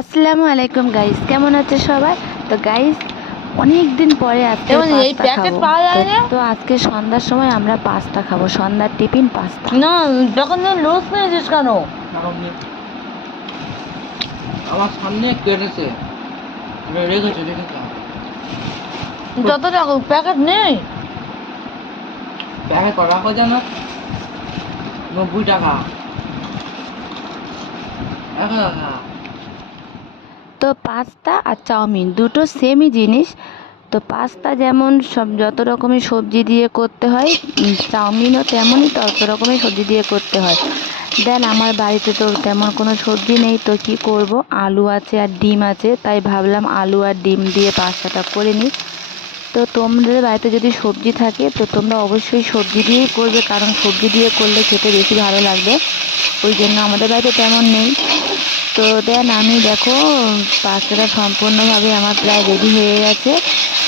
আসসালামু আলাইকুম গাইস, কেমন আছে সবাই? তো গাইস, অনেক দিন পরে আজকে এই পাস্তা প্যাকেট খাবো। পাওয়া যায় না। তো আজকে সন্ধ্যার সময় আমরা পাস্তা খাবো, সন্ধ্যার টিফিন পাস্তা। না, তখন লুজ নিয়েছিস কেন? আমার সামনে কেটেছে, রেখেছে রেখেছে। যত টাকা প্যাকেট নেই। প্যাকে করা হয় জানো, 90 টাকা, 1 টাকা। তো পাস্তা আর চাউমিন দুটো সেমই জিনিস। তো পাস্তা যেমন সব যত রকমের সবজি দিয়ে করতে হয়, চাউমিনও তেমনই তত রকমের সবজি দিয়ে করতে হয়। দেন আমার বাড়িতে তো তেমন কোনো সবজি নেই, তো কি করব, আলু আছে আর ডিম আছে, তাই ভাবলাম আলু আর ডিম দিয়ে পাস্তাটা করে নিই। তো তোমাদের বাড়িতে যদি সবজি থাকে তো তোমরা অবশ্যই সবজি দিয়েই করবে, কারণ সবজি দিয়ে করলে খেতে বেশি ভালো লাগবে। ওই জন্য আমাদের বাড়িতে তেমন নেই। তো দেন আমি দেখো, পাস্তাটা সম্পূর্ণভাবে আমার প্রায় রেডি হয়ে গেছে।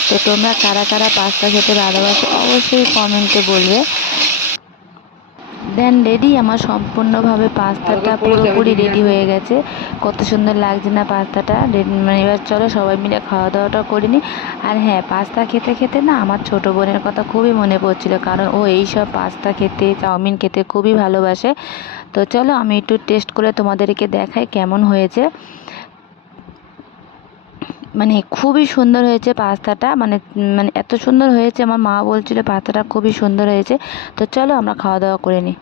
তো তোমরা কারা কারা পাস্তা খেতে ভালোবাসো অবশ্যই কমেন্টে বলবে। দেন রেডি আমার সম্পূর্ণভাবে পাস্তাটা পুরোপুরি রেডি হয়ে গেছে। কত সুন্দর লাগছে না পাস্তাটা। মানে এবার চলো সবাই মিলে খাওয়া দাওয়াটা করে নিই। আর হ্যাঁ, পাস্তা খেতে খেতে না আমার ছোটো বোনের কথা খুবই মনে পড়ছিল, কারণ ও এইসব পাস্তা খেতে, চাউমিন খেতে খুবই ভালোবাসে। তো চলো আমি একটু টেস্ট করে তোমাদেরকে দেখাই কেমন হয়েছে। মানে খুবই সুন্দর হয়েছে পাস্তাটা, মানে মানে এত সুন্দর হয়েছে, আমার মা বলছিল পাস্তাটা খুবই সুন্দর হয়েছে। তো চলো আমরা খাওয়া দাওয়া করে নিই।